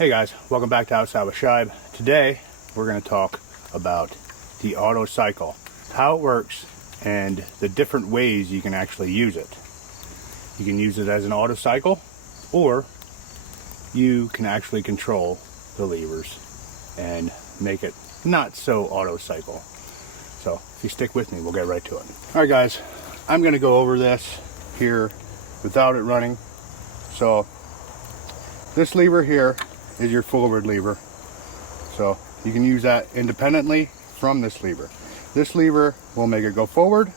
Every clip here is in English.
Hey guys, welcome back to Outside with Shibe. Today we're going to talk about the auto cycle, how it works, and the different ways you can actually use it. You can use it as an auto cycle, or you can actually control the levers and make it not so auto cycle. So if you stick with me, we'll get right to it. Alright guys, I'm going to go over this here without it running. So this lever here is your forward lever. So you can use that independently from this lever. This lever will make it go forward,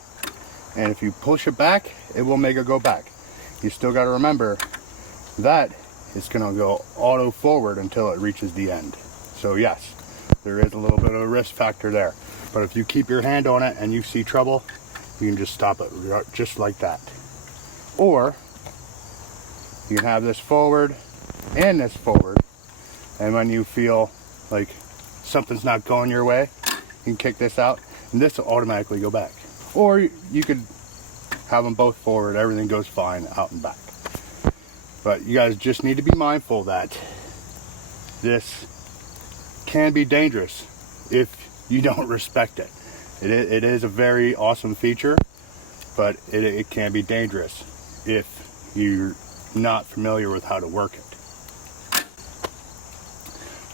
and if you push it back, it will make it go back. You still got to remember that it's going to go auto forward until it reaches the end. So yes, there is a little bit of a risk factor there. But if you keep your hand on it and you see trouble, you can just stop it just like that. Or you can have this forward and this forward, and when you feel like something's not going your way, you can kick this out and this will automatically go back. Or you could have them both forward, everything goes fine out and back. But you guys just need to be mindful that this can be dangerous if you don't respect it. It is a very awesome feature, but it can be dangerous if you're not familiar with how to work it.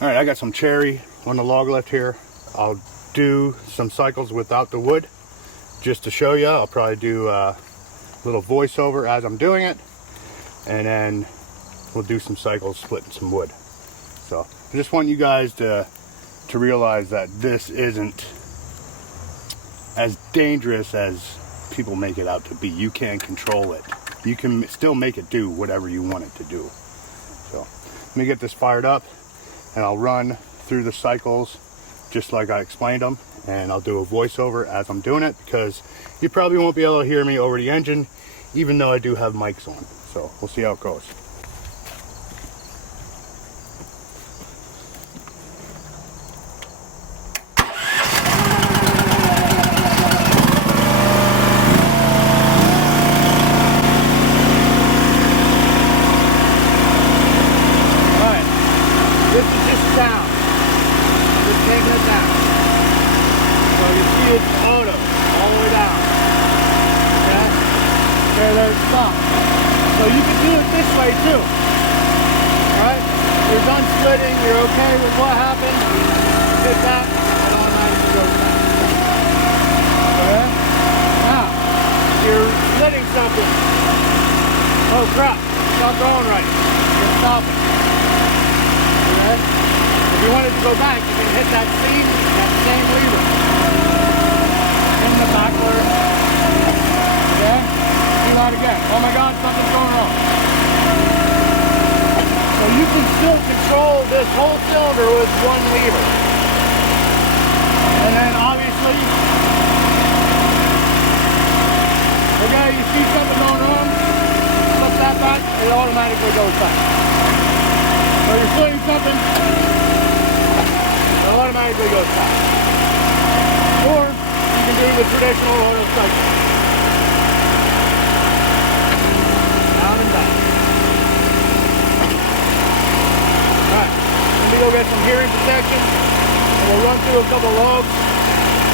Alright, I got some cherry on the log lift here. I'll do some cycles without the wood just to show you. I'll probably do a little voiceover as I'm doing it, and then we'll do some cycles splitting some wood. So I just want you guys to realize that this isn't as dangerous as people make it out to be. You can control it. You can still make it do whatever you want it to do. So let me get this fired up, and I'll run through the cycles just like I explained them, and I'll do a voiceover as I'm doing it, because you probably won't be able to hear me over the engine even though I do have mics on. So we'll see how it goes. So you can do it this way too. Alright? You're done splitting, you're okay with what happened, hit that, and automatically goes back. Okay? Now, you're splitting something. Oh crap, it's not going right. You're stopping. Okay? If you want it to go back, you can hit that seat, that same lever. In the backward. Okay? Do that again. Oh my god, something's going wrong. So you can still control this whole cylinder with one lever. And then obviously, okay, you see something going wrong, flip that back, it automatically goes back. So you're splitting something, it automatically goes back. Or you can do the traditional auto cycle. Go get some hearing protection, and we'll run through a couple logs.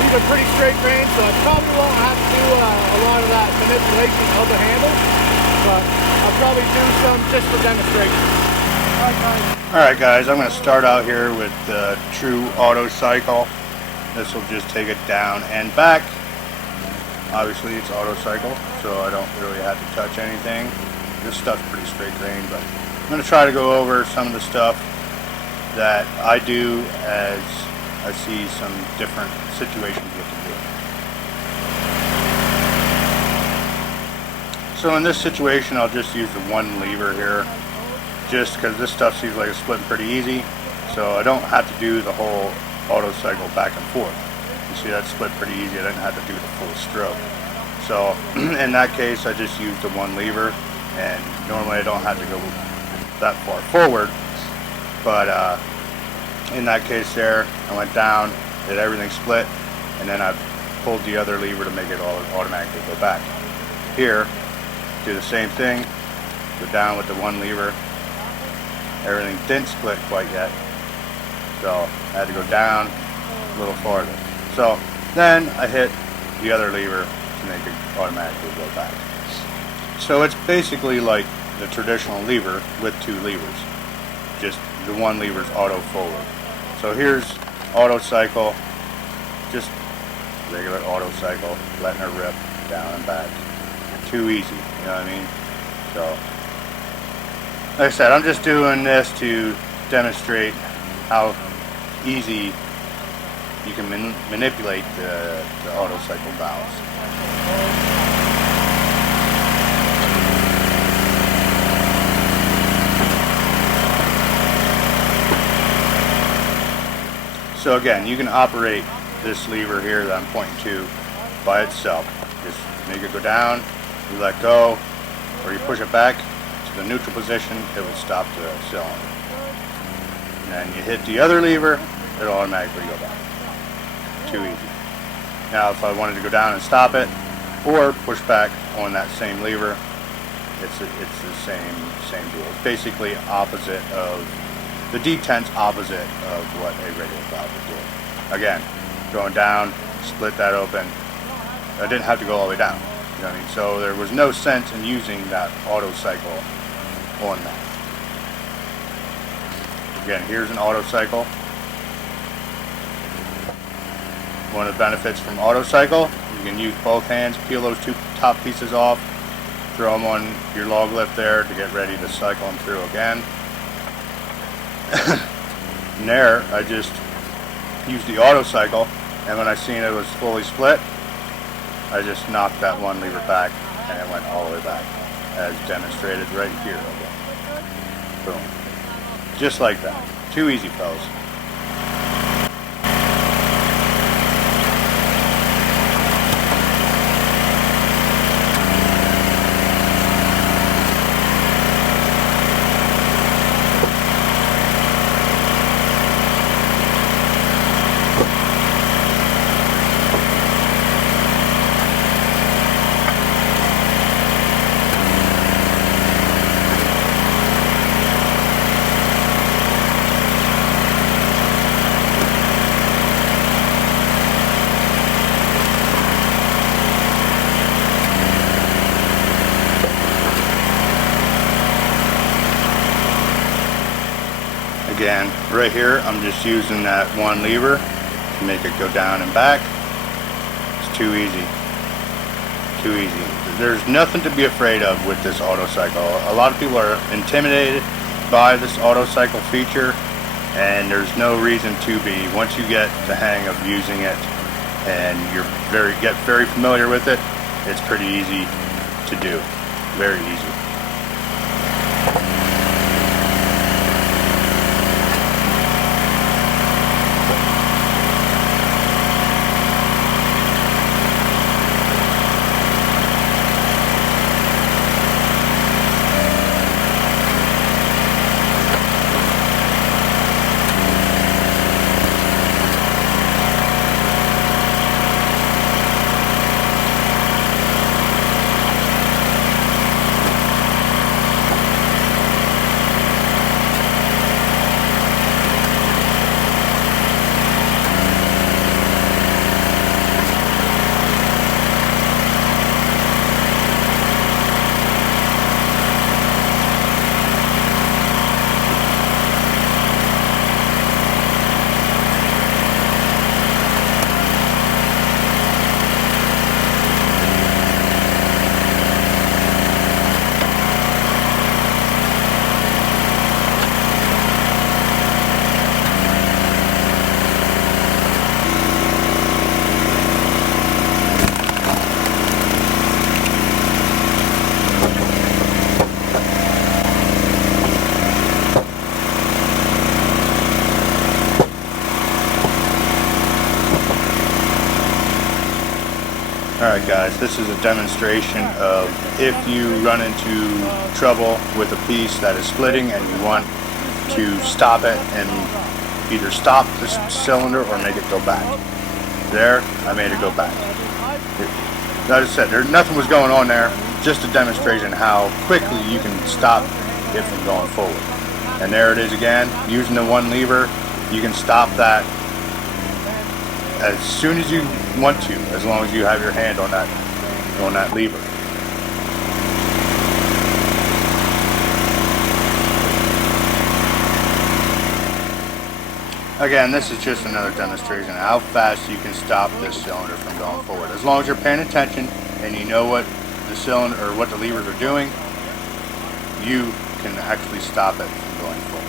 These are pretty straight grains, so I probably won't have to do a lot of that manipulation of the handle, but I'll probably do some just for demonstration. Alright guys, I'm going to start out here with the true auto cycle. This will just take it down and back. Obviously it's auto cycle, so I don't really have to touch anything. This stuff's pretty straight grain, but I'm going to try to go over some of the stuff that I do as I see some different situations with the Deere. So in this situation, I'll just use the one lever here, just because this stuff seems like it's splitting pretty easy, so I don't have to do the whole auto cycle back and forth. You see that split pretty easy. I didn't have to do the full stroke. So in that case, I just use the one lever, and normally I don't have to go that far forward. But in that case there, I went down, did everything split, and then I pulled the other lever to make it all automatically go back. Here, do the same thing, go down with the one lever, everything didn't split quite yet, so I had to go down a little farther. So then I hit the other lever to make it automatically go back. So it's basically like the traditional lever with two levers, just the one lever's auto forward. So here's auto cycle, just regular auto cycle, letting her rip down and back. Too easy, you know what I mean? So, like I said, I'm just doing this to demonstrate how easy you can manipulate the auto cycle valves. So again, you can operate this lever here that I'm pointing to by itself. Just make it go down, you let go, or you push it back to the neutral position, it will stop the cylinder. And then you hit the other lever, it'll automatically go back. Too easy. Now if I wanted to go down and stop it, or push back on that same lever, it's the same deal. It's basically opposite of, the detent's opposite of what a regular valve would do. Again, going down, split that open. I didn't have to go all the way down. You know what I mean? So there was no sense in using that auto cycle on that. Again, here's an auto cycle. One of the benefits from auto cycle, you can use both hands, peel those two top pieces off, throw them on your log lift there to get ready to cycle them through again. And there, I just used the auto cycle, and when I seen it was fully split, I just knocked that one lever back, and it went all the way back, as demonstrated right here. Boom. Just like that. Too easy, fellas. Again, right here, I'm just using that one lever to make it go down and back. It's too easy. Too easy. There's nothing to be afraid of with this auto cycle. A lot of people are intimidated by this auto cycle feature, and there's no reason to be. Once you get the hang of using it and get very familiar with it, it's pretty easy to do. Very easy. Alright guys, this is a demonstration of if you run into trouble with a piece that is splitting and you want to stop it and either stop the cylinder or make it go back. There, I made it go back. As I said, nothing was going on there, just a demonstration how quickly you can stop it from going forward. And there it is again. Using the one lever, you can stop that as soon as you want to, as long as you have your hand on that lever. Again, this is just another demonstration of how fast you can stop this cylinder from going forward. As long as you're paying attention and you know what the cylinder or what the levers are doing, you can actually stop it from going forward.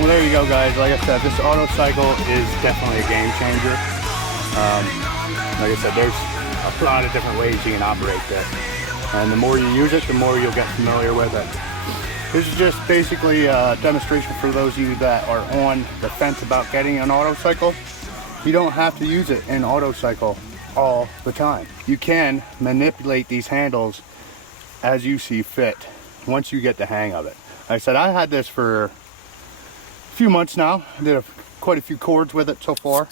Well, there you go, guys. Like I said, this auto cycle is definitely a game changer. Like I said, there's a lot of different ways you can operate this, and the more you use it, the more you'll get familiar with it. This is just basically a demonstration for those of you that are on the fence about getting an auto cycle. You don't have to use it in auto cycle all the time. You can manipulate these handles as you see fit once you get the hang of it. Like I said, I had this for a few months now. I did quite a few cords with it so far,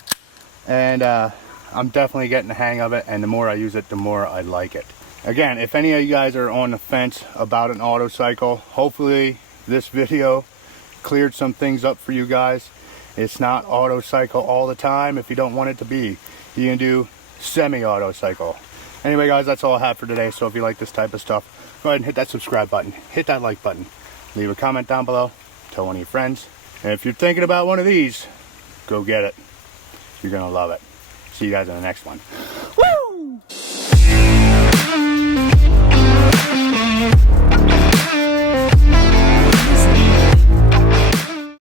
and I'm definitely getting the hang of it, and the more I use it, the more I like it. Again, if any of you guys are on the fence about an auto cycle, hopefully this video cleared some things up for you guys. It's not auto cycle all the time if you don't want it to be. You can do semi-auto cycle. Anyway, guys, that's all I have for today. So if you like this type of stuff, go ahead and hit that subscribe button, hit that like button, leave a comment down below, tell one of your friends. And if you're thinking about one of these, go get it. You're gonna love it. See you guys in the next one.